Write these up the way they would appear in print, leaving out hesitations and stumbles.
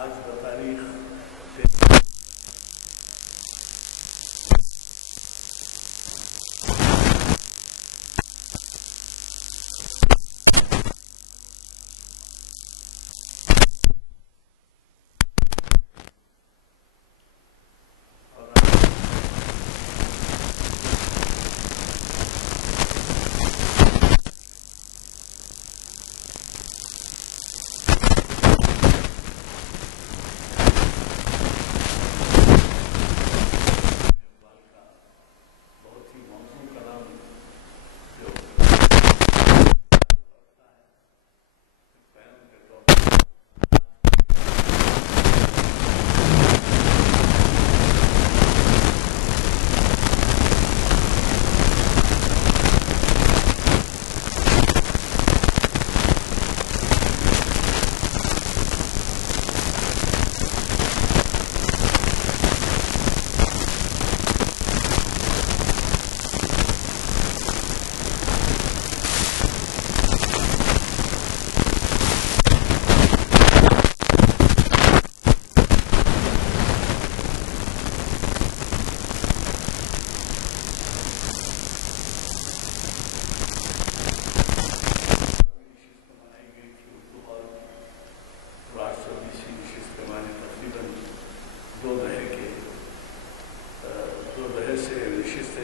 آج بتاریخ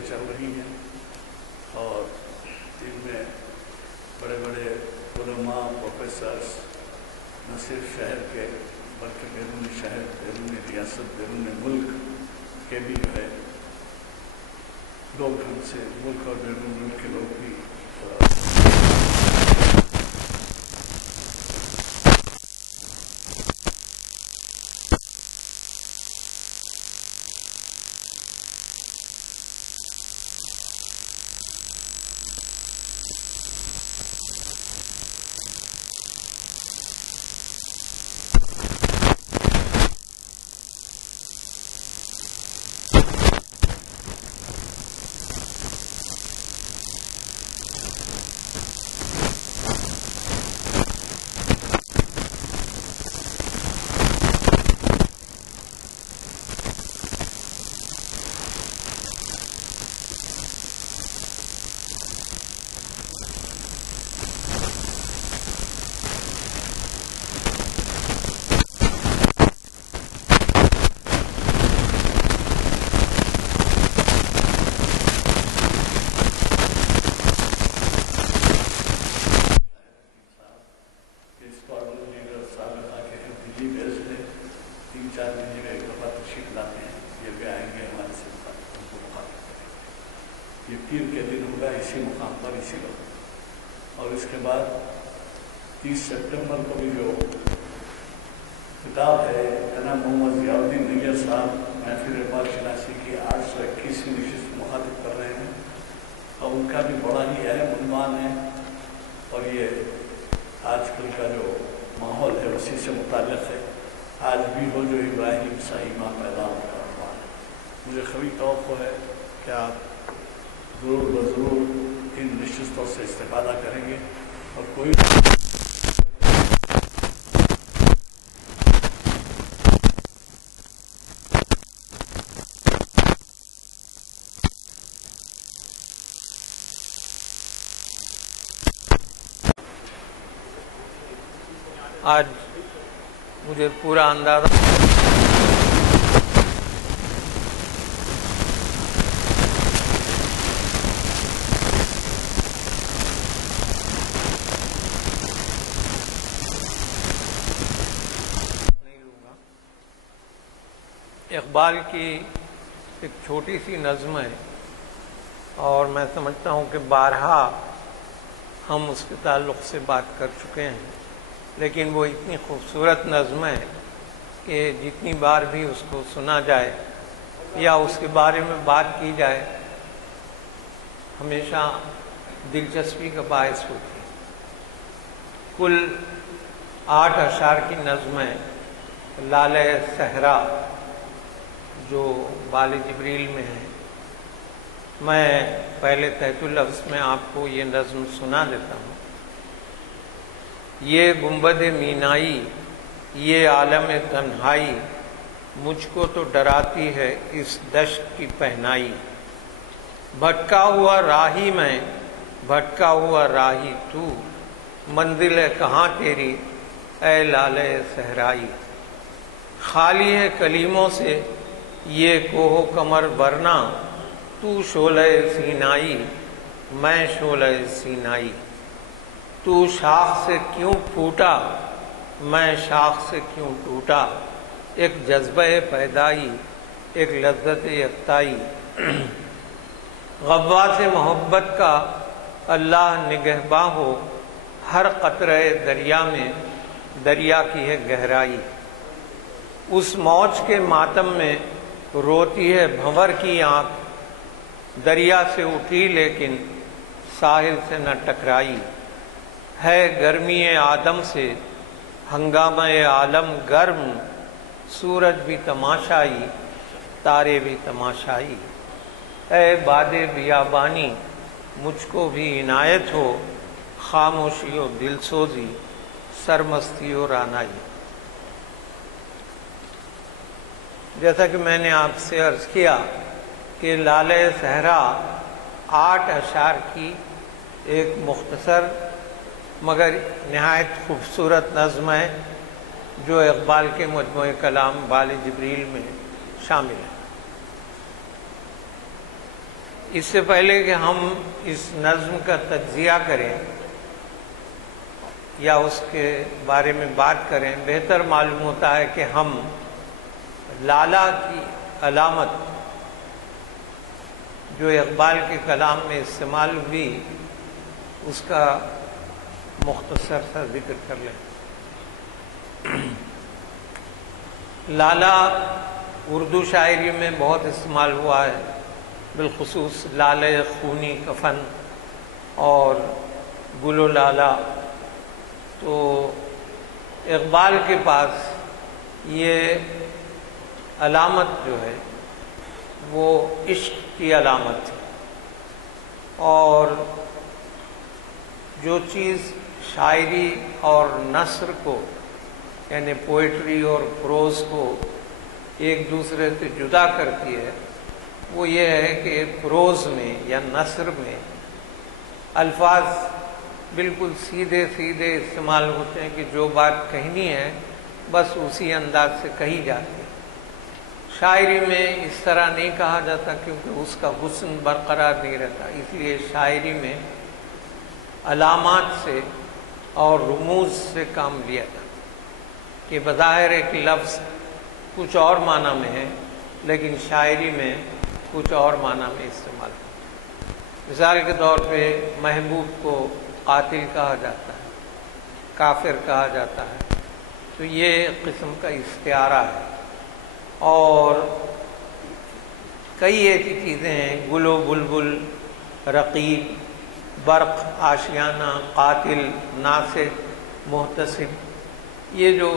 چل رہی ہیں اور ان میں بڑے بڑے علماء پروفیسرز نہ صرف شہر کے بلکہ بیرون شہر، بیرون ریاست، بیرون ملک کے بھی جو ہے لوگ ہم سے ملک اور بیرون ملک کے لوگ بھی یہ پیر کے دن ہوگا اسی مقام پر اسی وقت، اور اس کے بعد 30 سپٹمبر کو بھی جو خطاب ہے جناب محمد ضیاء الدین نیر صاحب محفل اقبال شناسی کی 821ویں نشست مخاطب کر رہے ہیں، اور ان کا بھی بڑا ہی اہم عنوان ہے، اور یہ آج کل کا جو ماحول ہے اسی سے متعلق ہے، آج بھی ہو جو ابراہیم سا ایمان پیدا ہونے کا عنوان ہے۔ مجھے قوی توقع ہے کہ آپ ضرور بضرور ان نشستوں سے استفادہ کریں گے، اور کوئی آج مجھے پورا اندازہ اقبال کی ایک چھوٹی سی نظم ہے، اور میں سمجھتا ہوں کہ بارہا ہم اس کے تعلق سے بات کر چکے ہیں، لیکن وہ اتنی خوبصورت نظم ہے کہ جتنی بار بھی اس کو سنا جائے یا اس کے بارے میں بات کی جائے ہمیشہ دلچسپی کا باعث ہوتی ہے۔ کل 8 اشعار کی نظم ہے، لالہ صحرا جو بال جبریل میں ہے۔ میں پہلے تحت اللفظ میں آپ کو یہ نظم سنا دیتا ہوں۔ یہ گنبد مینائی یہ عالم تنہائی مجھ کو تو ڈراتی ہے اس دشت کی پہنائی۔ بھٹکا ہوا راہی میں، بھٹکا ہوا راہی تو، منزل ہے کہاں تیری اے لالے صحرائی۔ خالی ہے کلیموں سے یہ کوہ و کمر ورنہ تو شعلہ سینائی میں شعلہ سینائی۔ تو شاخ سے کیوں پھوٹا میں شاخ سے کیوں ٹوٹا، ایک جذبہ پیدائی ایک لذت یکتائی۔ غواص محبت کا اللہ نگہباں ہو، ہر قطرہ دریا میں دریا کی ہے گہرائی۔ اس موج کے ماتم میں روتی ہے بھنور کی آنکھ، دریا سے اٹھی لیکن ساحل سے نہ ٹکرائی۔ ہے گرمی آدم سے ہنگامہ عالم گرم، سورج بھی تماشائی تارے بھی تماشائی۔ اے باد بیابانی مجھ کو بھی عنایت ہو، خاموشی و دل سوزی سرمستی و رانائی۔ جیسا کہ میں نے آپ سے عرض کیا کہ لالہ صحرا 8 اشعار کی ایک مختصر مگر نہایت خوبصورت نظم ہے جو اقبال کے مجموعہ کلام بال جبریل میں شامل ہے۔ اس سے پہلے کہ ہم اس نظم کا تجزیہ کریں یا اس کے بارے میں بات کریں، بہتر معلوم ہوتا ہے کہ ہم لالہ کی علامت جو اقبال کے کلام میں استعمال ہوئی اس کا مختصر سا ذکر کر لیں۔ لالہ اردو شاعری میں بہت استعمال ہوا ہے، بالخصوص لالہ خونی کفن اور گل و لالہ۔ تو اقبال کے پاس یہ علامت جو ہے وہ عشق کی علامت ہے، اور جو چیز شاعری اور نثر کو یعنی پوئٹری اور پروز کو ایک دوسرے سے جدا کرتی ہے وہ یہ ہے کہ پروز میں یا نثر میں الفاظ بالکل سیدھے سیدھے استعمال ہوتے ہیں کہ جو بات کہنی ہے بس اسی انداز سے کہی جاتی ہے۔ شاعری میں اس طرح نہیں کہا جاتا کیونکہ اس کا حسن برقرار نہیں رہتا، اس لیے شاعری میں علامات سے اور رموز سے کام لیا جاتا کہ بظاہر ایک لفظ کچھ اور معنی میں ہے لیکن شاعری میں کچھ اور معنی میں استعمال ہوتا ہے۔ مثال کے طور پہ محبوب کو قاتل کہا جاتا ہے، کافر کہا جاتا ہے، تو یہ قسم کا استعارہ ہے۔ اور کئی ایسی چیزیں ہیں، گل و بلبل، رقیب، برق، آشیانہ، قاتل، ناصح، محتسب، یہ جو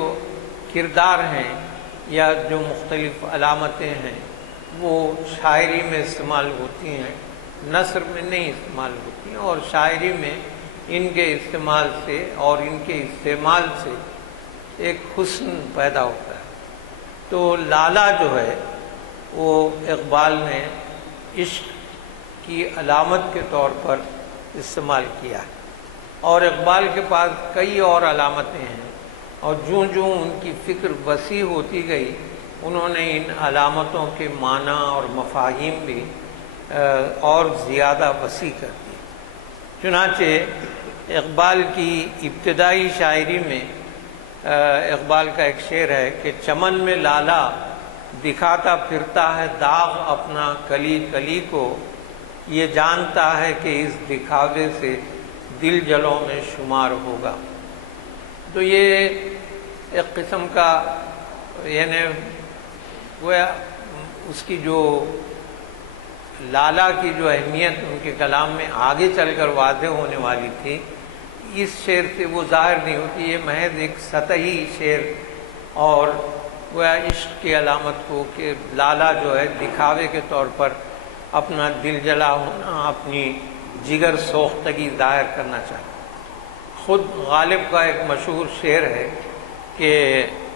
کردار ہیں یا جو مختلف علامتیں ہیں وہ شاعری میں استعمال ہوتی ہیں، نثر میں نہیں استعمال ہوتی ہیں، اور شاعری میں ان کے استعمال سے اور ان کے استعمال سے ایک حسن پیدا ہوتا ہے۔ تو لالہ جو ہے وہ اقبال نے عشق کی علامت کے طور پر استعمال کیا ہے، اور اقبال کے پاس کئی اور علامتیں ہیں، اور جوں جوں ان کی فکر وسیع ہوتی گئی انہوں نے ان علامتوں کے معنی اور مفاہیم بھی اور زیادہ وسیع کر دی۔ چنانچہ اقبال کی ابتدائی شاعری میں اقبال کا ایک شعر ہے کہ چمن میں لالہ دکھاتا پھرتا ہے داغ اپنا کلی کلی کو، یہ جانتا ہے کہ اس دکھاوے سے دل جلوں میں شمار ہوگا۔ تو یہ ایک قسم کا یعنی گویا اس کی جو لالہ کی جو اہمیت ان کے کلام میں آگے چل کر واضح ہونے والی تھی، اس شعر سے وہ ظاہر نہیں ہوتی۔ یہ محض ایک سطحی شعر اور گویا عشق کی علامت کو کہ لالہ جو ہے دکھاوے کے طور پر اپنا دل جلا ہونا، اپنی جگر سوختگی ظاہر کرنا چاہتا۔ خود غالب کا ایک مشہور شعر ہے کہ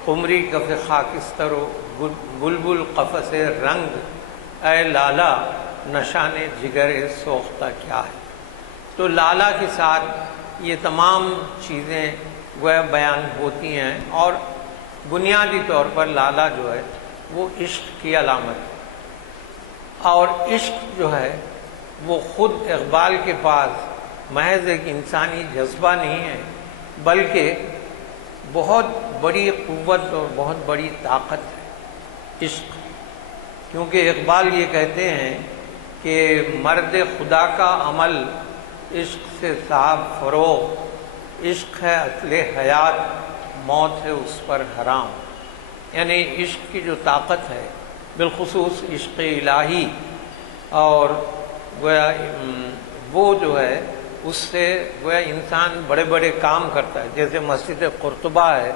قمری کف خاکستر و بلبل قفس رنگ، اے لالا نشان جگر سوختہ کیا ہے۔ تو لالا کے ساتھ یہ تمام چیزیں وہ بیان ہوتی ہیں، اور بنیادی طور پر لالا جو ہے وہ عشق کی علامت ہے، اور عشق جو ہے وہ خود اقبال کے پاس محض ایک انسانی جذبہ نہیں ہے، بلکہ بہت بڑی قوت اور بہت بڑی طاقت ہے عشق، کیونکہ اقبال یہ کہتے ہیں کہ مرد خدا کا عمل عشق سے صاحب فروغ، عشق ہے اصل حیات، موت ہے اس پر حرام۔ یعنی عشق کی جو طاقت ہے، بالخصوص عشق الہی، اور وہ جو ہے اس سے وہ انسان بڑے بڑے کام کرتا ہے، جیسے مسجد قرطبہ ہے،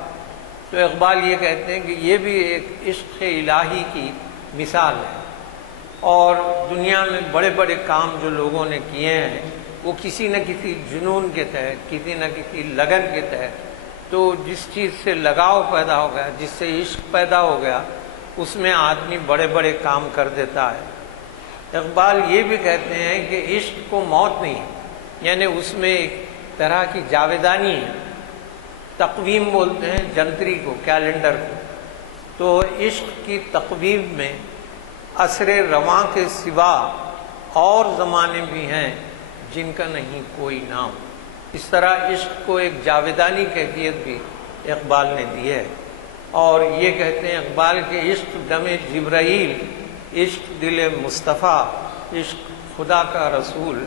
تو اقبال یہ کہتے ہیں کہ یہ بھی ایک عشق الہی کی مثال ہے، اور دنیا میں بڑے بڑے کام جو لوگوں نے کیے ہیں وہ کسی نہ کسی جنون کے تحت، کسی نہ کسی لگن کے تحت، تو جس چیز سے لگاؤ پیدا ہو گیا، جس سے عشق پیدا ہو گیا، اس میں آدمی بڑے بڑے کام کر دیتا ہے۔ اقبال یہ بھی کہتے ہیں کہ عشق کو موت نہیں ہے، یعنی اس میں ایک طرح کی جاویدانی ہے۔ تقویم بولتے ہیں جنتری کو، کیلنڈر کو، تو عشق کی تقویم میں عصر رواں کے سوا اور زمانے بھی ہیں جن کا نہیں کوئی نام۔ اس طرح عشق کو ایک جاویدانی کیفیت بھی اقبال نے دی ہے، اور یہ کہتے ہیں اقبال کے عشق دم جبرائیل، عشق دل مصطفیٰ، عشق خدا کا رسول،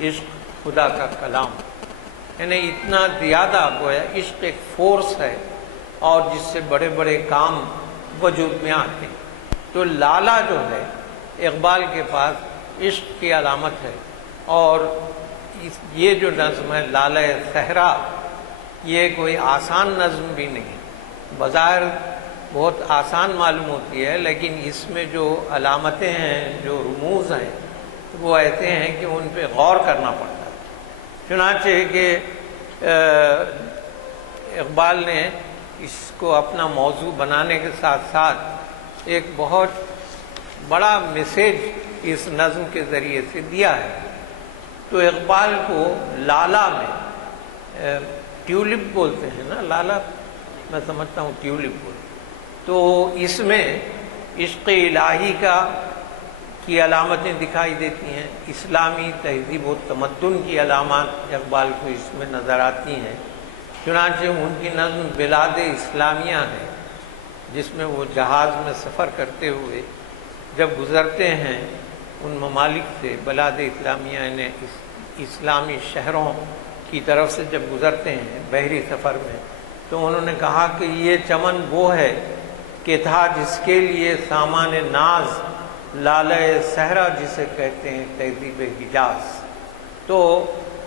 عشق خدا کا کلام۔ یعنی اتنا زیادہ گویا عشق ایک فورس ہے، اور جس سے بڑے بڑے کام وجود میں آتے ہیں۔ تو لالا جو ہے اقبال کے پاس عشق کی علامت ہے، اور یہ جو نظم ہے لالہ صحرا، یہ کوئی آسان نظم بھی نہیں، بظاہر بہت آسان معلوم ہوتی ہے، لیکن اس میں جو علامتیں ہیں، جو رموز ہیں، وہ ایسے ہیں کہ ان پہ غور کرنا پڑتا ہے۔ چنانچہ کہ اقبال نے اس کو اپنا موضوع بنانے کے ساتھ ساتھ ایک بہت بڑا میسیج اس نظم کے ذریعے سے دیا ہے۔ تو اقبال کو لالا میں ٹیولپ بولتے ہیں نا، لالا میں سمجھتا ہوں ٹیولپ بولتے، تو اس میں عشق الہی کی علامتیں دکھائی دیتی ہیں، اسلامی تہذیب و تمدن کی علامات اقبال کو اس میں نظر آتی ہیں۔ چنانچہ ان کی نظم بلاد اسلامیہ ہے، جس میں وہ جہاز میں سفر کرتے ہوئے جب گزرتے ہیں ان ممالک سے، بلاد اسلامیہ نے اسلامی شہروں کی طرف سے جب گزرتے ہیں بحری سفر میں، تو انہوں نے کہا کہ یہ چمن وہ ہے کہ تھا جس کے لیے سامان ناز، لالہ صحرا جسے کہتے ہیں تہذیب حجاز۔ تو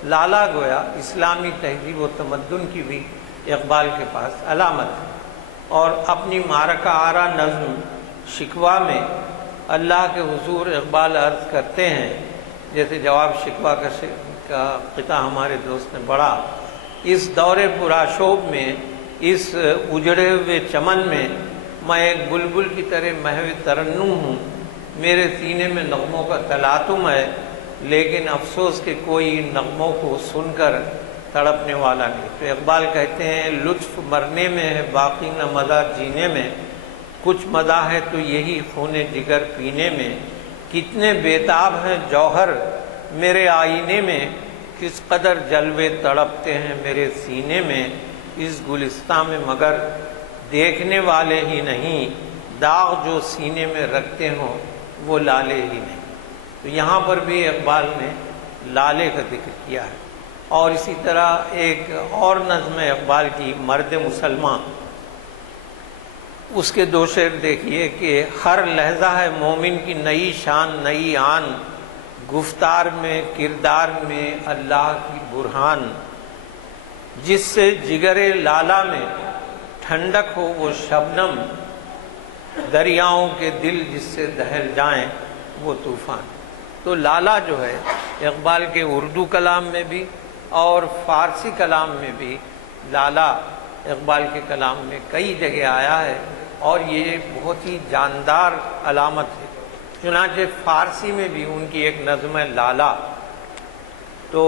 لالا گویا اسلامی تہذیب و تمدن کی بھی اقبال کے پاس علامت ہے، اور اپنی معرکہ آرا نظم شکوہ میں اللہ کے حضور اقبال عرض کرتے ہیں، جیسے جواب شکوہ کا قطعہ ہمارے دوست نے پڑھا، اس دور پرآشوب میں، اس اجڑے ہوئے چمن میں، میں ایک بلبل کی طرح محو ترنم ہوں، میرے سینے میں نغموں کا تلاطم ہے، لیکن افسوس کہ کوئی نغموں کو سن کر تڑپنے والا نہیں۔ تو اقبال کہتے ہیں لطف مرنے میں ہے باقی نہ مزہ جینے میں، کچھ مزہ ہے تو یہی خون جگر پینے میں، کتنے بیتاب ہیں جوہر میرے آئینے میں، کس قدر جلوے تڑپتے ہیں میرے سینے میں، اس گلستان میں مگر دیکھنے والے ہی نہیں، داغ جو سینے میں رکھتے ہوں وہ لالے ہی نہیں۔ تو یہاں پر بھی اقبال نے لالے کا ذکر کیا ہے۔ اور اسی طرح ایک اور نظم اقبال کی مرد مسلمان، اس کے دو شعر دیکھیے کہ ہر لحظہ ہے مومن کی نئی شان نئی آن، گفتار میں کردار میں اللہ کی برہان، جس سے جگر لالا میں ٹھنڈک ہو وہ شبنم، دریاؤں کے دل جس سے دہل جائیں وہ طوفان۔ تو لالا جو ہے اقبال کے اردو کلام میں بھی اور فارسی کلام میں بھی لالا اقبال کے کلام میں کئی جگہ آیا ہے اور یہ بہت ہی جاندار علامت ہے۔ چنانچہ فارسی میں بھی ان کی ایک نظم ہے لالا، تو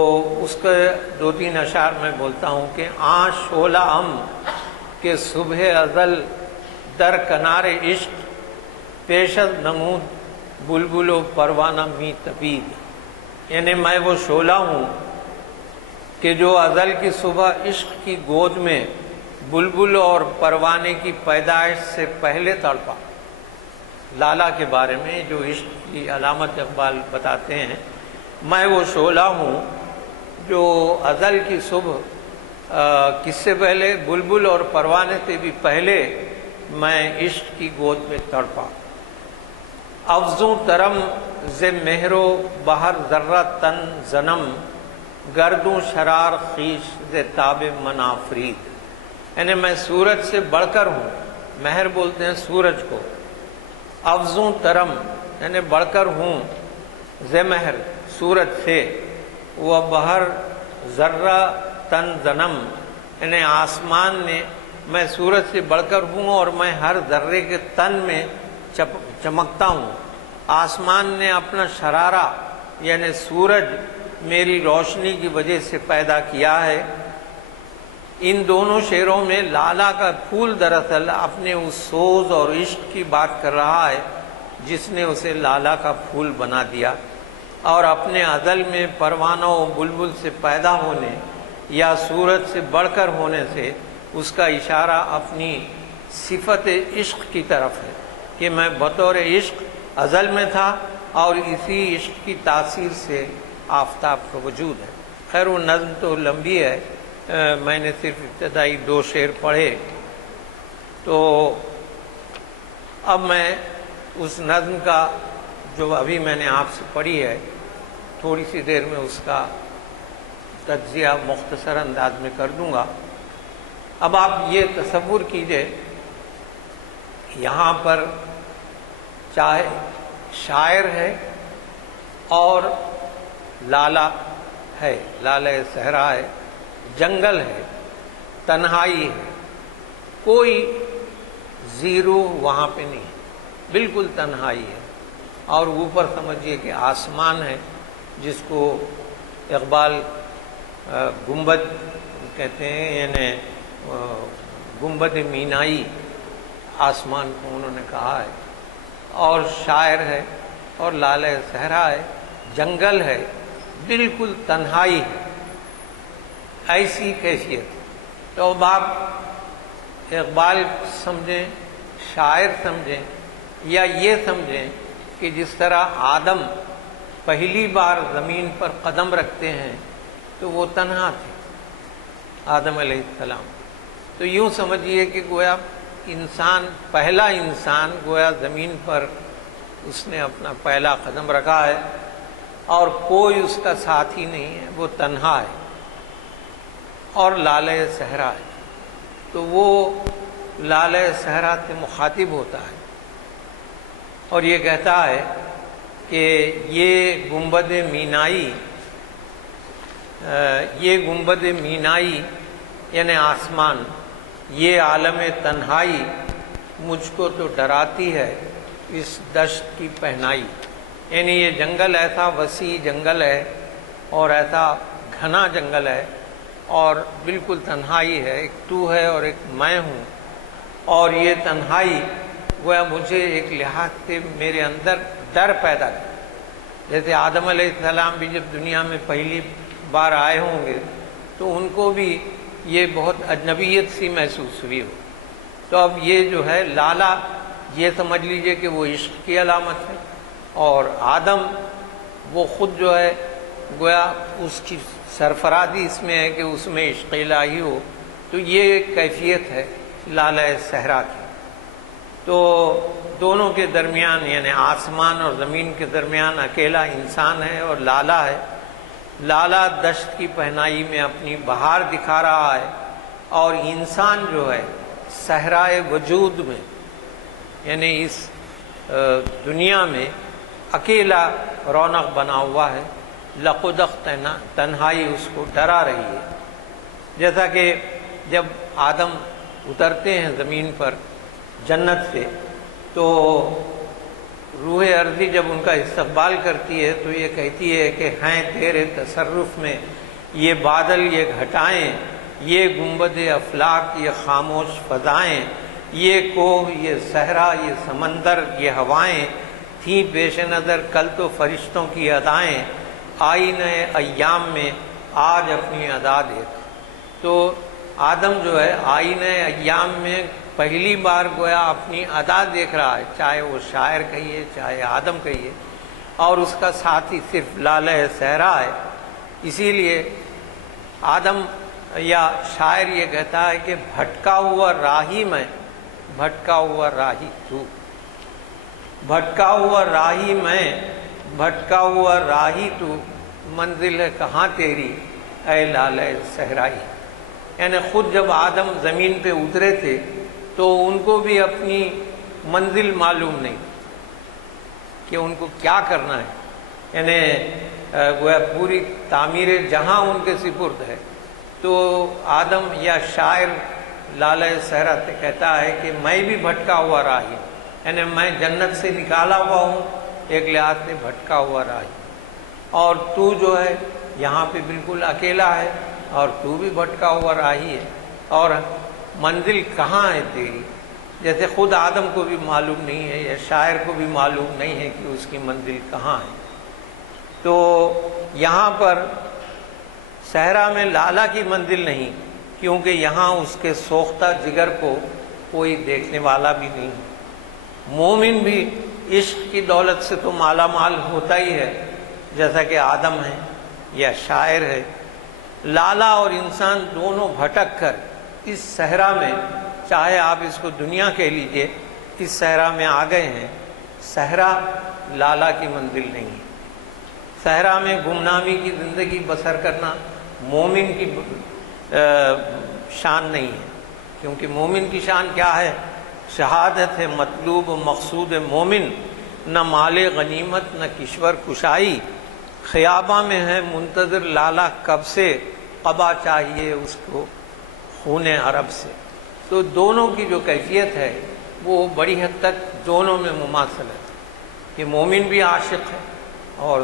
اس کے 2-3 اشعار میں بولتا ہوں کہ آں شعلہ ام کہ صبح ازل در کنار عشق، پیش از نمود بلبل و پروانہ می تپید، یعنی میں وہ شعلہ ہوں کہ جو ازل کی صبح عشق کی گود میں بلبل اور پروانے کی پیدائش سے پہلے تڑپا۔ لالا کے بارے میں جو عشق کی علامت اقبال بتاتے ہیں، میں وہ شعلہ ہوں جو ازل کی صبح کس سے پہلے بلبل اور پروانے سے بھی پہلے میں عشق کی گود میں تڑپا۔ افزوں ترم ز مہر و بہر ذرہ تن زنم، گردوں شرار خیش ز تاب من آفرید، یعنی میں سورج سے بڑھ کر ہوں، مہر بولتے ہیں سورج کو، افزوں ترم یعنی بڑھ کر ہوں، ز مہر سورج سے، وہ بہر ذرہ تن زنم یعنی آسمان نے، میں سورج سے بڑھ کر ہوں اور میں ہر ذرے کے تن میں چمکتا ہوں۔ آسمان نے اپنا شرارہ یعنی سورج میری روشنی کی وجہ سے پیدا کیا ہے۔ ان دونوں شعروں میں لالا کا پھول دراصل اپنے اس سوز اور عشق کی بات کر رہا ہے جس نے اسے لالا کا پھول بنا دیا، اور اپنے ازل میں پروانوں و بلبل سے پیدا ہونے یا سورج سے بڑھ کر ہونے سے اس کا اشارہ اپنی صفت عشق کی طرف ہے کہ میں بطور عشق ازل میں تھا اور اسی عشق کی تاثیر سے آفتاب کا وجود ہے۔ خیر وہ نظم تو لمبی ہے، میں نے صرف ابتدائی 2 شعر پڑھے، تو اب میں اس نظم کا جو ابھی میں نے آپ سے پڑھی ہے تھوڑی سی دیر میں اس کا تجزیہ مختصر انداز میں کر دوں گا۔ اب آپ یہ تصور کیجئے، یہاں پر چاہے شاعر ہے اور لالا ہے، لالا صحرا ہے، جنگل ہے، تنہائی ہے، کوئی زیرو وہاں پہ نہیں ہے، بالکل تنہائی ہے، اور اوپر سمجھیے کہ آسمان ہے جس کو اقبال گنبد کہتے ہیں، یعنی گنبد مینائی آسمان کو انہوں نے کہا ہے، اور شاعر ہے اور لالا صحرا ہے، جنگل ہے، بالکل تنہائی ہے، ایسی کیفیت۔ تو اب آپ اقبال سمجھیں، شاعر سمجھیں، یا یہ سمجھیں کہ جس طرح آدم پہلی بار زمین پر قدم رکھتے ہیں تو وہ تنہا تھے، آدم علیہ السلام، تو یوں سمجھیے کہ گویا انسان، پہلا انسان گویا زمین پر اس نے اپنا پہلا قدم رکھا ہے اور کوئی اس کا ساتھی نہیں ہے، وہ تنہا ہے، اور لالا صحرا ہے، تو وہ لالا صحرا سے مخاطب ہوتا ہے اور یہ کہتا ہے کہ یہ گنبد مینائی یعنی آسمان، یہ عالم تنہائی مجھ کو تو ڈراتی ہے اس دشت کی پہنائی، یعنی یہ جنگل ایسا وسیع جنگل ہے اور ایسا گھنا جنگل ہے اور بالکل تنہائی ہے، ایک تو ہے اور ایک میں ہوں، اور یہ تنہائی گویا مجھے ایک لحاظ سے میرے اندر ڈر پیدا کر، جیسے آدم علیہ السلام بھی جب دنیا میں پہلی بار آئے ہوں گے تو ان کو بھی یہ بہت اجنبیت سی محسوس ہوئی ہو، تو اب یہ جو ہے لالا، یہ سمجھ لیجئے کہ وہ عشق کی علامت ہے، اور آدم وہ خود جو ہے گویا اس کی سرفرازی اس میں ہے کہ اس میں عشق الہی ہو، تو یہ ایک کیفیت ہے لالا صحرا کی۔ تو دونوں کے درمیان یعنی آسمان اور زمین کے درمیان اکیلا انسان ہے اور لالا ہے۔ لالا دشت کی پہنائی میں اپنی بہار دکھا رہا ہے، اور انسان جو ہے صحرائے وجود میں یعنی اس دنیا میں اکیلا رونق بنا ہوا ہے، لقدق تنہائی اس کو ڈرا رہی ہے۔ جیسا کہ جب آدم اترتے ہیں زمین پر جنت سے، تو روح ارضی جب ان کا استقبال کرتی ہے تو یہ کہتی ہے کہ ہیں تیرے تصرف میں یہ بادل، یہ گھٹائیں، یہ گنبد افلاک، یہ خاموش فضائیں، یہ کوہ، یہ صحرا، یہ سمندر، یہ ہوائیں تھیں پیش نظر کل تو فرشتوں کی ادائیں، آئینہ ایام میں آج اپنی ادا دیکھ۔ تو آدم جو ہے آئینہ ایام میں پہلی بار گویا اپنی ادا دیکھ رہا ہے، چاہے وہ شاعر کہیے چاہے آدم کہیے، اور اس کا ساتھی صرف لالہ صحرا ہے۔ اسی لیے آدم یا شاعر یہ کہتا ہے کہ بھٹکا ہوا راہی میں، بھٹکا ہوا راہی تو، بھٹکا ہوا راہی میں، بھٹکا ہوا راہی تو، منزل ہے کہاں تیری اے لالہ صحرائی۔ یعنی خود جب آدم زمین پہ اترے تھے تو ان کو بھی اپنی منزل معلوم نہیں کہ ان کو کیا کرنا ہے، یعنی گویا پوری تعمیر جہاں ان کے سپرد ہے۔ تو آدم یا شاعر لالہ صحرا سے کہتا ہے کہ میں بھی بھٹکا ہوا راہی، یعنی میں جنت سے نکالا ہوا ہوں، ایک لحاظ سے بھٹکا ہوا راہی، اور تو جو ہے یہاں پہ بالکل اکیلا ہے اور تو بھی بھٹکا ہوا راہی ہے، اور منزل کہاں ہے تیری، جیسے خود آدم کو بھی معلوم نہیں ہے یا شاعر کو بھی معلوم نہیں ہے کہ اس کی منزل کہاں ہے۔ تو یہاں پر صحرا میں لالا کی منزل نہیں، کیونکہ یہاں اس کے سوختہ جگر کو کوئی دیکھنے والا بھی نہیں۔ مومن بھی عشق کی دولت سے تو مالا مال ہوتا ہی ہے، جیسا کہ آدم ہے یا شاعر ہے۔ لالا اور انسان دونوں بھٹک کر اس صحرا میں، چاہے آپ اس کو دنیا کہہ لیجئے، اس صحرا میں آ گئے ہیں۔ صحرا لالا کی منزل نہیں ہے۔ صحرا میں گمنامی کی زندگی بسر کرنا مومن کی شان نہیں ہے، کیونکہ مومن کی شان کیا ہے؟ شہادت ہے مطلوب و مقصود مومن، نہ مال غنیمت نہ کشور کشائی، خیابہ میں ہے منتظر لالا کب سے، قبا چاہیے اس کو خون عرب سے۔ تو دونوں کی جو کیفیت ہے وہ بڑی حد تک دونوں میں مماثل ہے، کہ مومن بھی عاشق ہے اور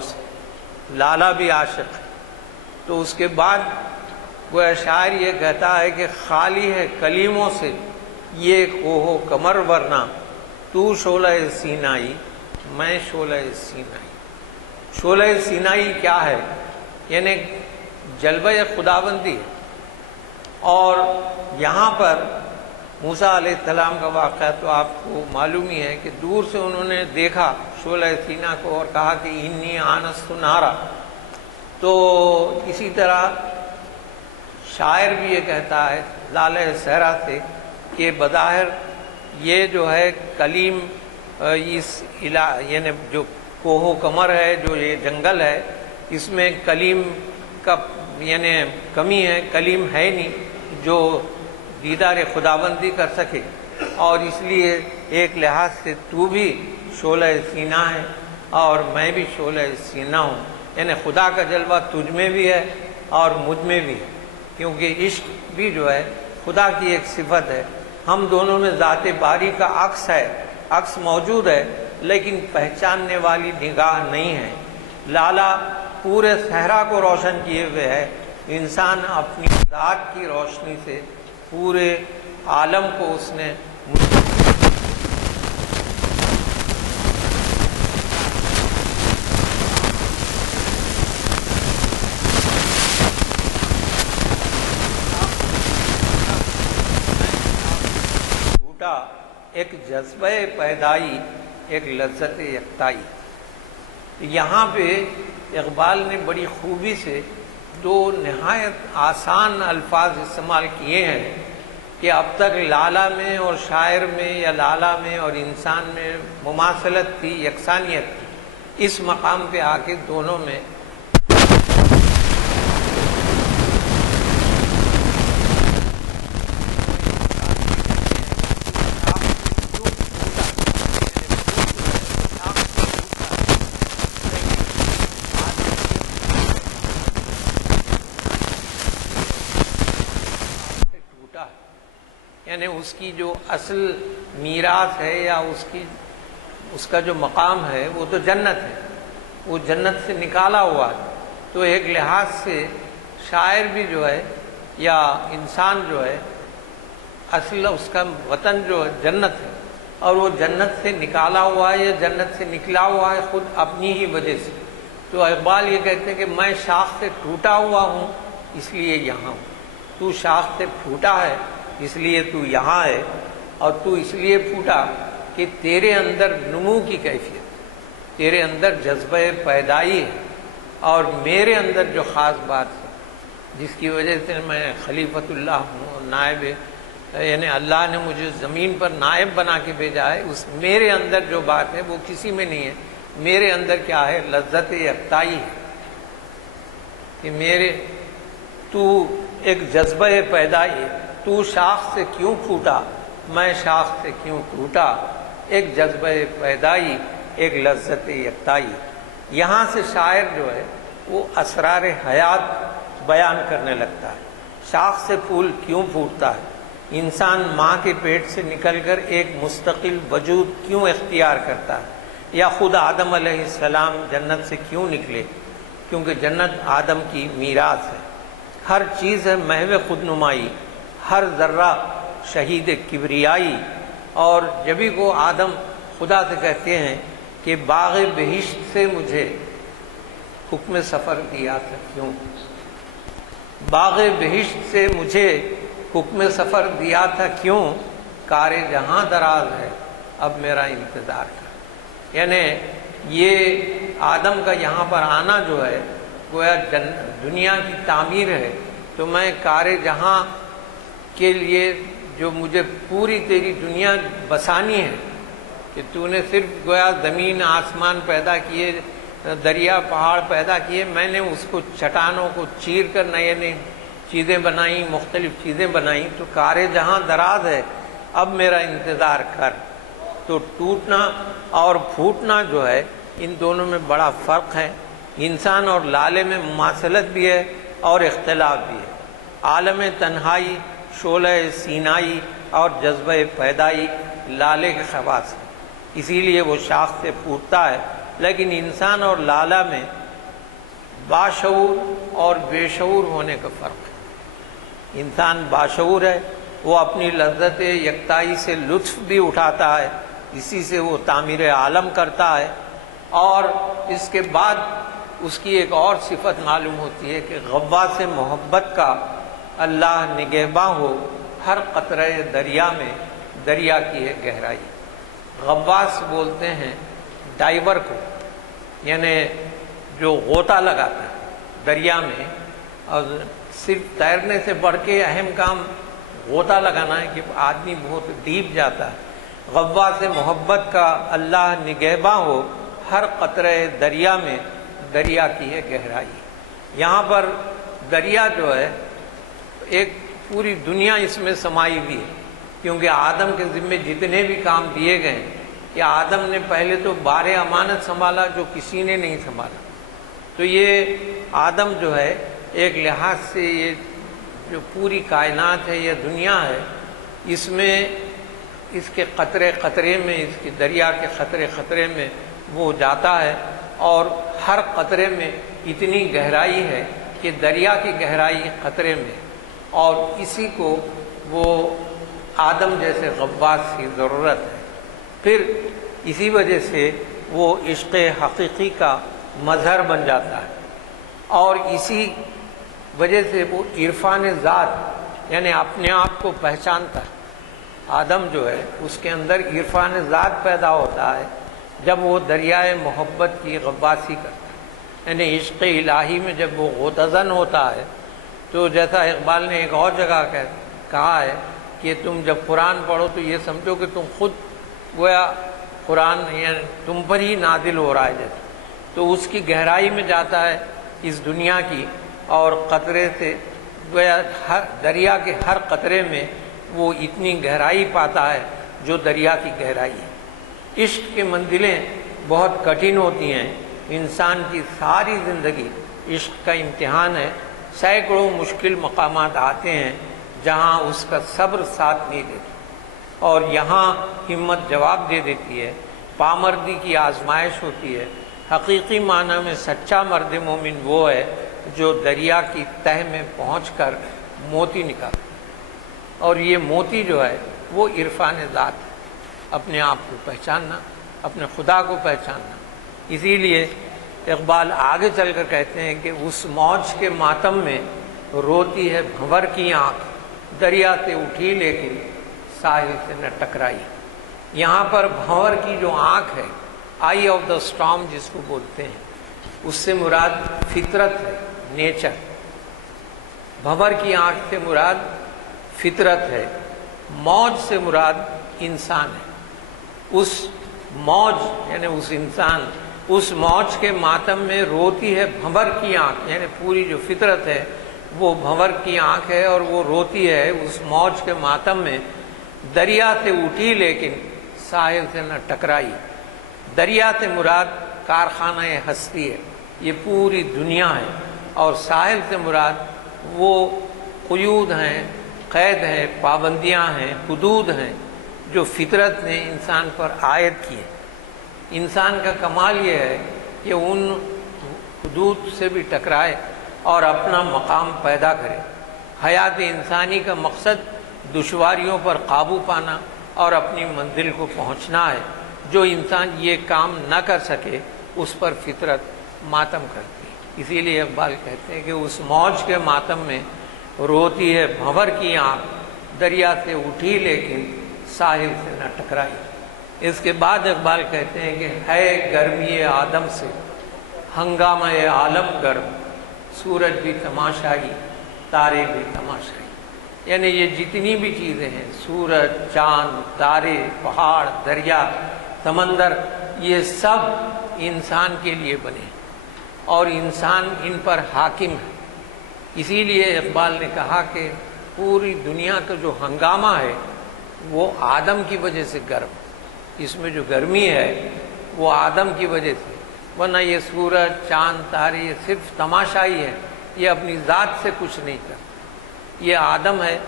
لالا بھی عاشق ہے۔ تو اس کے بعد گویا شاعر یہ کہتا ہے کہ خالی ہے کلیموں سے یہ کوہ و کمر ورنہ، تو شعلہ سینائی میں شعلہ سینائی۔ شعلہ سینائی کیا ہے؟ یعنی جلوہ خداوندی ہے، اور یہاں پر موسیٰ علیہ السلام کا واقعہ تو آپ کو معلوم ہی ہے کہ دور سے انہوں نے دیکھا شعلہ سینا کو اور کہا کہ انی آنست نارا۔ تو اسی طرح شاعر بھی یہ کہتا ہے لالہ صحرا سے کہ بظاہر یہ جو ہے کلیم، اس یعنی جو کوہ و کمر ہے، جو یہ جنگل ہے، اس میں کلیم کا یعنی کمی ہے، کلیم ہے نہیں جو دیدار خداوندی کر سکے، اور اس لیے ایک لحاظ سے تو بھی شعلہ سینہ ہے اور میں بھی شعلہ سینہ ہوں، یعنی خدا کا جلوہ تجھ میں بھی ہے اور مجھ میں بھی ہے، کیونکہ عشق بھی جو ہے خدا کی ایک صفت ہے۔ ہم دونوں میں ذات باری کا عکس ہے، عکس موجود ہے، لیکن پہچاننے والی نگاہ نہیں ہے۔ لالا پورے صحرا کو روشن کیے ہوئے ہے، انسان اپنی ذات کی روشنی سے پورے عالم کو اس نے ٹوٹا، ایک جذبہ پیدائی، ایک لذت یکتائی۔ یہاں پہ اقبال نے بڑی خوبی سے دو نہایت آسان الفاظ استعمال کیے ہیں کہ اب تک لالا میں اور شاعر میں یا لالا میں اور انسان میں مماثلت تھی، یکسانیت تھی، اس مقام پہ آ کے دونوں میں یعنی اس کی جو اصل میراث ہے یا اس کا جو مقام ہے وہ تو جنت ہے، وہ جنت سے نکالا ہوا ہے۔ تو ایک لحاظ سے شاعر بھی جو ہے یا انسان جو ہے اصل اس کا وطن جو ہے جنت ہے، اور وہ جنت سے نکالا ہوا ہے یا جنت سے نکلا ہوا ہے خود اپنی ہی وجہ سے۔ تو اقبال یہ کہتے ہیں کہ میں شاخ سے ٹوٹا ہوا ہوں اس لیے یہاں ہوں، تو شاخ سے پھوٹا ہے اس لیے تو یہاں ہے، اور تو اس لیے پھوٹا کہ تیرے اندر نمو کی کیفیت، تیرے اندر جذبہ پیدائی ہے، اور میرے اندر جو خاص بات ہے جس کی وجہ سے میں خلیفۃ اللہ ہوں، نائب، یعنی اللہ نے مجھے زمین پر نائب بنا کے بھیجا ہے، اس میرے اندر جو بات ہے وہ کسی میں نہیں ہے۔ میرے اندر کیا ہے؟ لذت یکتائی ہے کہ تو ایک جذبہ پیدائی ہے، تو شاخ سے کیوں پھوٹا میں شاخ سے کیوں ٹوٹا، ایک جذبہ پیدائی، ایک لذت یکتائی۔ یہاں سے شاعر جو ہے وہ اسرار حیات بیان کرنے لگتا ہے۔ شاخ سے پھول کیوں پھوٹتا ہے، انسان ماں کے پیٹ سے نکل کر ایک مستقل وجود کیوں اختیار کرتا ہے، یا خود آدم علیہ السلام جنت سے کیوں نکلے، کیونکہ جنت آدم کی میراث ہے۔ ہر چیز ہے محو خود نمائی، ہر ذرہ شہید کبریائی، اور جبھی کو آدم خدا سے کہتے ہیں کہ باغ بہشت سے مجھے حکم سفر دیا تھا کیوں، باغ بہشت سے مجھے حکم سفر دیا تھا کیوں، کار جہاں دراز ہے اب میرا انتظار کر۔ یعنی یہ آدم کا یہاں پر آنا جو ہے گویا دنیا کی تعمیر ہے، تو میں کار جہاں کے لیے جو مجھے پوری تیری دنیا بسانی ہے کہ تو نے صرف گویا زمین آسمان پیدا کیے، دریا پہاڑ پیدا کیے، میں نے اس کو چٹانوں کو چیر کر نئے نئے چیزیں بنائیں، مختلف چیزیں بنائیں، تو کار جہاں دراز ہے اب میرا انتظار کر۔ تو ٹوٹنا اور پھوٹنا جو ہے ان دونوں میں بڑا فرق ہے۔ انسان اور لالے میں مماثلت بھی ہے اور اختلاف بھی ہے۔ عالم تنہائی، شعلہ سینائی اور جذبہ پیدائی لالے کے خواص ہیں، اسی لیے وہ شاخ سے پھوٹتا ہے۔ لیکن انسان اور لالہ میں باشعور اور بے شعور ہونے کا فرق ہے۔ انسان باشعور ہے، وہ اپنی لذت یکتائی سے لطف بھی اٹھاتا ہے، اسی سے وہ تعمیر عالم کرتا ہے، اور اس کے بعد اس کی ایک اور صفت معلوم ہوتی ہے کہ غواص محبت کا اللہ نگہباں ہو ہر قطرہ دریا میں، دریا کی ہے گہرائی۔ غواص بولتے ہیں ڈائیور کو، یعنی جو غوطہ لگاتا ہے دریا میں، اور صرف تیرنے سے بڑھ کے اہم کام غوطہ لگانا ہے کہ آدمی بہت ڈیپ جاتا ہے۔ غواص محبت کا اللہ نگہباں ہو ہر قطرہ دریا میں، دریا کی ہے گہرائی۔ یہاں پر دریا جو ہے ایک پوری دنیا اس میں سمائی ہوئی ہے، کیونکہ آدم کے ذمے جتنے بھی کام دیے گئے کہ آدم نے پہلے تو بار امانت سنبھالا جو کسی نے نہیں سنبھالا، تو یہ آدم جو ہے ایک لحاظ سے یہ جو پوری کائنات ہے، یہ دنیا ہے، اس میں اس کے قطرے قطرے میں، اس کے دریا کے قطرے قطرے میں وہ جاتا ہے، اور ہر قطرے میں اتنی گہرائی ہے کہ دریا کی گہرائی قطرے میں، اور اسی کو وہ آدم جیسے غواص کی ضرورت ہے۔ پھر اسی وجہ سے وہ عشق حقیقی کا مظہر بن جاتا ہے، اور اسی وجہ سے وہ عرفان ذات یعنی اپنے آپ کو پہچانتا ہے۔ آدم جو ہے اس کے اندر عرفان ذات پیدا ہوتا ہے جب وہ دریائے محبت کی غواصی کرتا ہے، یعنی عشق الہی میں جب وہ غوطہ ہوتا ہے، تو جیسا اقبال نے ایک اور جگہ کہا ہے کہ تم جب قرآن پڑھو تو یہ سمجھو کہ تم خود گویا قرآن یعنی تم پر ہی نازل ہو رہا ہے جیسے، تو اس کی گہرائی میں جاتا ہے اس دنیا کی، اور قطرے سے گویا ہر دریا کے ہر قطرے میں وہ اتنی گہرائی پاتا ہے جو دریا کی گہرائی ہے۔ عشق کی منزلیں بہت کٹھن ہوتی ہیں، انسان کی ساری زندگی عشق کا امتحان ہے۔ سینکڑوں مشکل مقامات آتے ہیں جہاں اس کا صبر ساتھ نہیں دیتا، اور یہاں ہمت جواب دے دیتی ہے، پامردی کی آزمائش ہوتی ہے۔ حقیقی معنی میں سچا مرد مومن وہ ہے جو دریا کی تہ میں پہنچ کر موتی نکالتا ہے، اور یہ موتی جو ہے وہ عرفان ذات ہے، اپنے آپ کو پہچاننا، اپنے خدا کو پہچاننا۔ اسی لیے اقبال آگے چل کر کہتے ہیں کہ اس موج کے ماتم میں روتی ہے بھنور کی آنکھ، دریا سے اٹھی لیکن ساحل سے نہ ٹکرائی۔ یہاں پر بھنور کی جو آنکھ ہے، آئی آف دا اسٹارم جس کو بولتے ہیں، اس سے مراد فطرت ہے، نیچر۔ بھنور کی آنکھ سے مراد فطرت ہے، موج سے مراد انسان ہے۔ اس موج یعنی اس انسان، اس موج کے ماتم میں روتی ہے بھنور کی آنکھ، یعنی پوری جو فطرت ہے وہ بھنور کی آنکھ ہے اور وہ روتی ہے اس موج کے ماتم میں، دریا سے اٹھی لیکن ساحل سے نہ ٹکرائی۔ دریا سے مراد کارخانہ ہستی ہے، یہ پوری دنیا ہے، اور ساحل سے مراد وہ قیود ہیں، قید ہیں، پابندیاں ہیں، حدود ہیں جو فطرت نے انسان پر عائد کیے۔ انسان کا کمال یہ ہے کہ ان حدود سے بھی ٹکرائے اور اپنا مقام پیدا کرے۔ حیات انسانی کا مقصد دشواریوں پر قابو پانا اور اپنی منزل کو پہنچنا ہے۔ جو انسان یہ کام نہ کر سکے اس پر فطرت ماتم کرتی ہے۔ اسی لیے اقبال کہتے ہیں کہ اس موج کے ماتم میں روتی ہے بھنور کی آنکھ، دریا سے اٹھی لیکن ساحل سے نہ ٹکرائی۔ اس کے بعد اقبال کہتے ہیں کہ ہے گرمی آدم سے ہنگامہ عالم گرم، سورج بھی تماشائی تارے بھی تماشائی۔ یعنی یہ جتنی بھی چیزیں ہیں، سورج، چاند، تارے، پہاڑ، دریا، سمندر، یہ سب انسان کے لیے بنے اور انسان ان پر حاکم ہے۔ اسی لیے اقبال نے کہا کہ پوری دنیا کا جو ہنگامہ ہے وہ آدم کی وجہ سے گرم، اس میں جو گرمی ہے وہ آدم کی وجہ سے، ورنہ یہ سورج، چاند، تارے یہ صرف تماشائی ہے، یہ اپنی ذات سے کچھ نہیں کرتا۔ یہ آدم ہے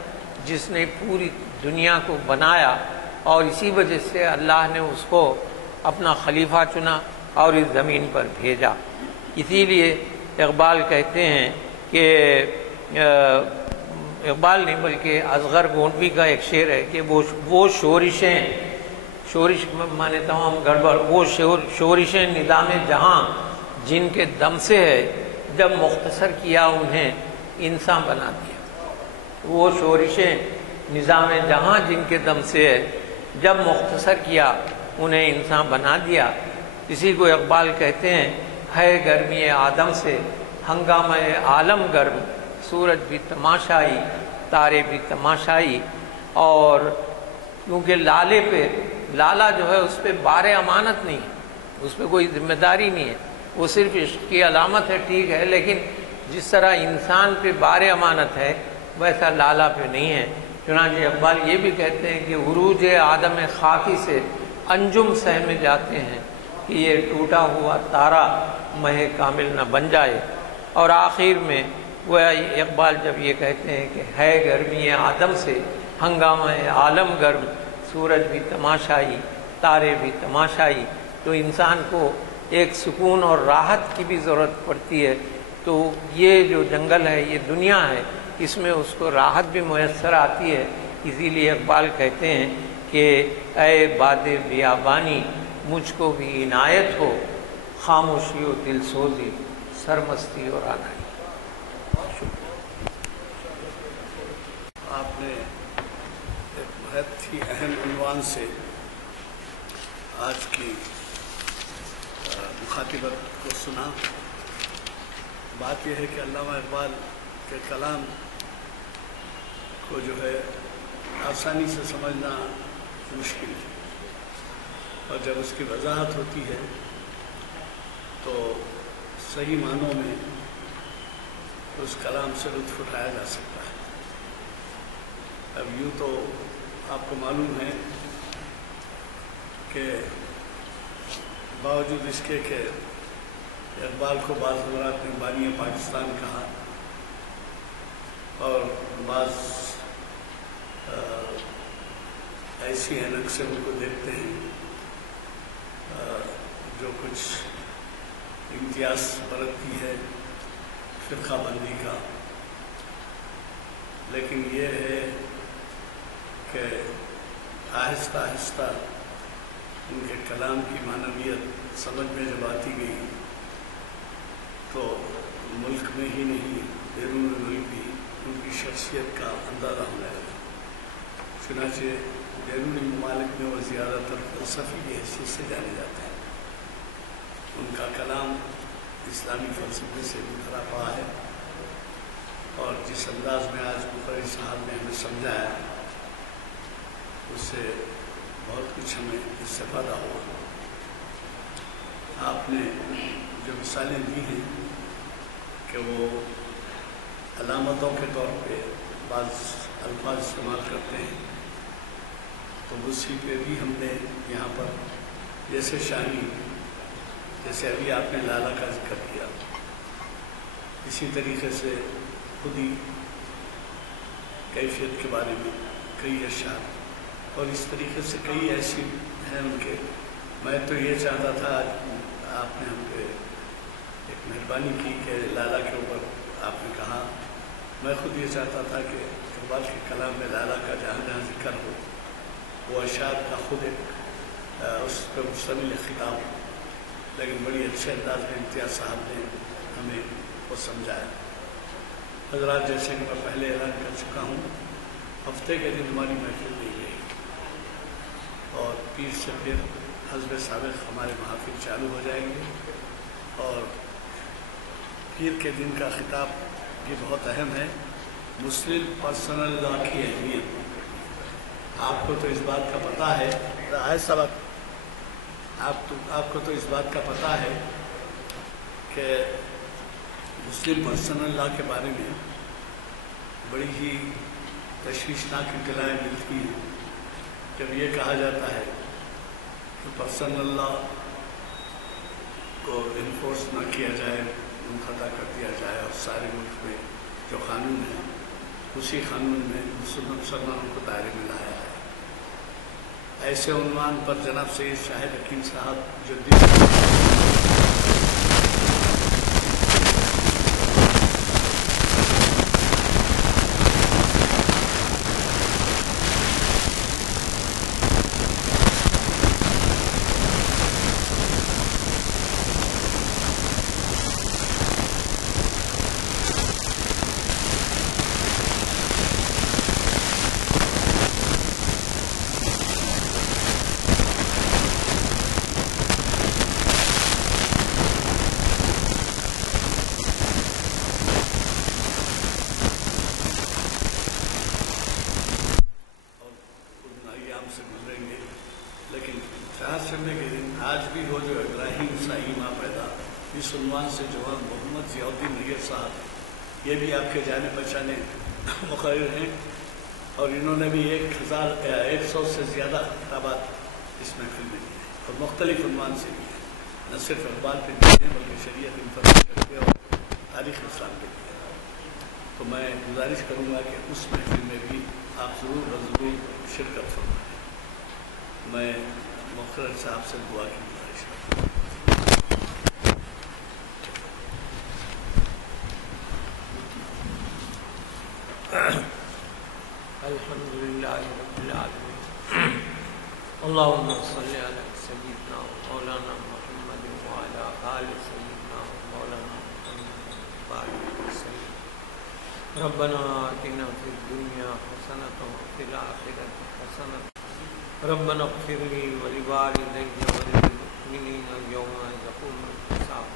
جس نے پوری دنیا کو بنایا، اور اسی وجہ سے اللہ نے اس کو اپنا خلیفہ چنا اور اس زمین پر بھیجا۔ اسی لیے اقبال کہتے ہیں کہ اقبال نہیں بلکہ اصغر گونڈوی کا ایک شعر ہے کہ وہ شورشیں، شورش مانے تمام گڑبڑ، وہ شورشیں نظام جہاں جن کے دم سے ہے، جب مختصر کیا انہیں انسان بنا دیا۔ وہ شورشیں نظام جہاں جن کے دم سے ہے، جب مختصر کیا انہیں انسان بنا دیا۔ اسی کو اقبال کہتے ہیں ہے گرمی آدم سے ہنگامہ عالم گرم، سورج بھی تماشائی تارے بھی تماشائی۔ اور کیونکہ لالے پہ، لالا جو ہے اس پہ بار امانت نہیں ہے، اس پہ کوئی ذمہ داری نہیں ہے، وہ صرف عشق کی علامت ہے، ٹھیک ہے، لیکن جس طرح انسان پہ بار امانت ہے ویسا لالا پہ نہیں ہے۔ چنانچہ اقبال یہ بھی کہتے ہیں کہ عروج آدم خاکی سے انجم سہمے جاتے ہیں کہ یہ ٹوٹا ہوا تارا مہ کامل نہ بن جائے۔ اور آخر میں وہ اقبال جب یہ کہتے ہیں کہ ہے گرمی آدم سے ہنگامہ عالم گرم، سورج بھی تماشائی تارے بھی تماشائی، تو انسان کو ایک سکون اور راحت کی بھی ضرورت پڑتی ہے۔ تو یہ جو جنگل ہے، یہ دنیا ہے، اس میں اس کو راحت بھی میسر آتی ہے۔ اسی لیے اقبال کہتے ہیں کہ اے باد بیابانی مجھ کو بھی عنایت ہو، خاموشی و دل سوزی سرمستی اور آنائی۔ آپ نے ایک بہت ہی اہم عنوان سے آج کی مخاطبت کو سنا۔ بات یہ ہے کہ علامہ اقبال کے کلام کو جو ہے آسانی سے سمجھنا مشکل ہے، اور جب اس کی وضاحت ہوتی ہے تو صحیح معنوں میں اس کلام سے لطف اٹھایا جا سکتا ہے۔ اب یوں تو آپ کو معلوم ہے کہ باوجود اس کے کہ اقبال کو بعض حضرات نے بانی پاکستان کہا اور بعض ایسی اینک سے ان کو دیکھتے ہیں جو کچھ امتیاز برتتی ہے فرقہ بندی کا، لیکن یہ ہے کہ آہستہ آہستہ ان کے کلام کی معنویت سمجھ میں جب آتی گئی تو ملک میں ہی نہیں بیرون ملک بھی ان کی شخصیت کا اندازہ ہونے لگا۔ چنانچہ بیرونی ممالک میں وہ زیادہ تر فلسفی کی حیثیت سے جانے جاتے ہیں۔ ان کا کلام اسلامی فلسفے سے بھی بھرا پڑا ہے، اور جس انداز میں آج بخاری صاحب نے ہمیں سمجھایا اس سے بہت کچھ ہمیں استفادہ ہوا۔ آپ نے جو مثالیں دی ہیں کہ وہ علامتوں کے طور پہ بعض الفاظ استعمال کرتے ہیں، تو اسی پہ بھی ہم نے یہاں پر جیسے شاہی، جیسے ابھی آپ نے لالا کا ذکر کیا، اسی طریقے سے خود ہی کیفیت کے بارے میں کئی اشعار، اور اس طریقے سے کئی ایسی ہیں ان کے۔ میں تو یہ چاہتا تھا، آپ نے ہم پہ ایک مہربانی کی کہ لالا کے اوپر آپ نے کہا، میں خود یہ چاہتا تھا کہ اقبال کے کلام میں لالا کا جہاں جہاں ذکر ہو وہ اشعار کا خود ایک اس پہ مشتمل خطاب ہو، لیکن بڑی اچھے انداز میں امتیاز صاحب نے ہمیں وہ سمجھایا۔ حضرات، جیسے کہ میں پہلے اعلان کر چکا ہوں، ہفتے کے دن ہماری محفل دی گئی اور پیر سے پھر حزب سابق ہمارے محافل چالو ہو جائیں گے، اور پیر کے دن کا خطاب بھی بہت اہم ہے، مسلم پرسنل لا کی اہمیت۔ آپ کو تو اس بات کا پتہ ہے، آپ کو تو اس بات کا پتہ ہے کہ مسلم پرسنل لا کے بارے میں بڑی ہی تشویشناک اطلاعیں ملتی ہیں جب یہ کہا جاتا ہے کہ پرسنل لا کو انفورس نہ کیا جائے، منقطع کر دیا جائے، اور سارے ملک میں جو قانون ہے اسی قانون میں مسلمانوں کو دائرے میں لایا ہے۔ ایسے عنوان پر جناب سید شاہد حکیم صاحب جو سے گزریں گے، لیکن چہارشنبے کے دن آج بھی ہو جو ابراہیم سائی ماں پیدا، اس عنوان سے جوان محمد ضیاء الدین میّر صاحب، یہ بھی آپ کے جانے پہچانے مقرر ہیں، اور انہوں نے بھی 100 سے زیادہ خطابات اس محفل میں دیے اور مختلف عنوان سے بھی ہیں، نہ صرف اقبال پہ دیے بلکہ شریعت انفرادیت پہ اور تاریخ اسلام پہ دیے۔ تو میں گزارش کروں گا کہ اس محفل میں بھی آپ ضرور شرکت فرمائیں۔ میں مقرر صاحب سے دعا کی گزارش کروں گا۔ الحمدللہ رب العالمین، اللہم صلی علی سیدنا مولانا محمد وعلی آل سیدنا مولانا محمد وبارک وسلم۔ ربنا آتنا فی الدنیا حسنۃ وفی الآخرۃ حسنۃ، ربنا اغفر لی ولوالدی وللمؤمنین یوم یقوم الحساب۔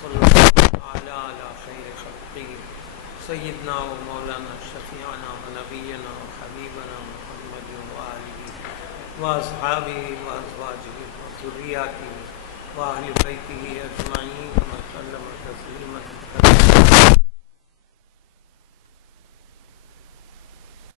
صلی اللہ علی خیر خلقہ سیدنا و مولانا شفیعنا و نبینا و حبیبنا محمد و آلہ و اصحابہ و ازواجہ و ذریاتہ و اہل بیتہ اجمعین۔